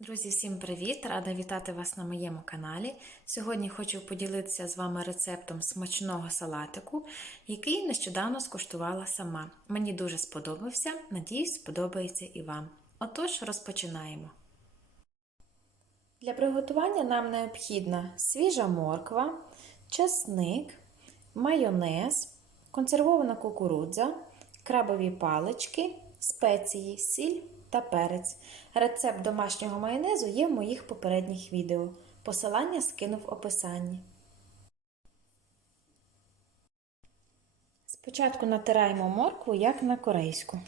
Друзі, всім привіт! Рада вітати вас на моєму каналі. Сьогодні хочу поділитися з вами рецептом смачного салатику, який нещодавно скуштувала сама. Мені дуже сподобався, надіюсь, сподобається і вам. Отож, розпочинаємо. Для приготування нам необхідна свіжа морква, часник, майонез, консервована кукурудза, крабові палички, спеції, сіль та перець. Рецепт домашнього майонезу є в моїх попередніх відео. Посилання скину в описанні. Спочатку натираємо моркву як на корейську.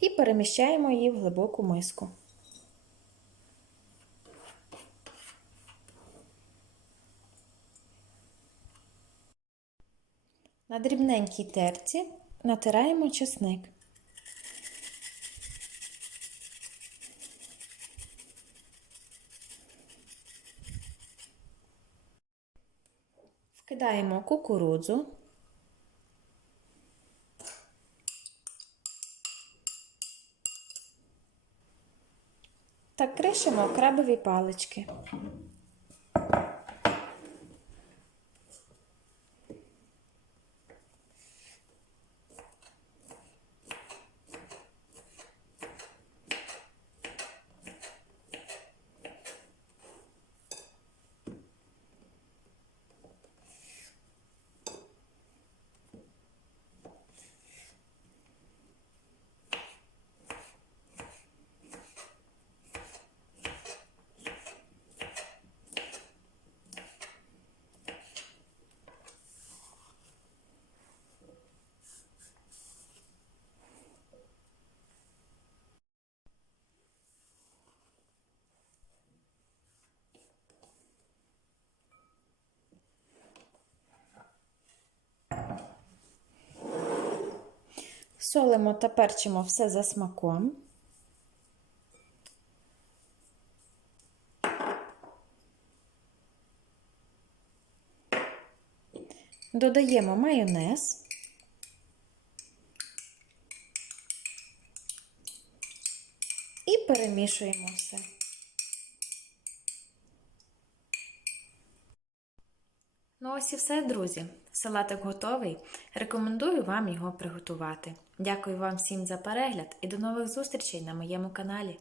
І переміщаємо її в глибоку миску. На дрібненькій терці натираємо чесник. Вкидаємо кукурудзу. Та кришимо крабові палички. Солимо та перчимо все за смаком. Додаємо майонез. І перемішуємо все. Ну ось і все, друзі. Салатик готовий. Рекомендую вам його приготувати. Дякую вам всім за перегляд і до нових зустрічей на моєму каналі.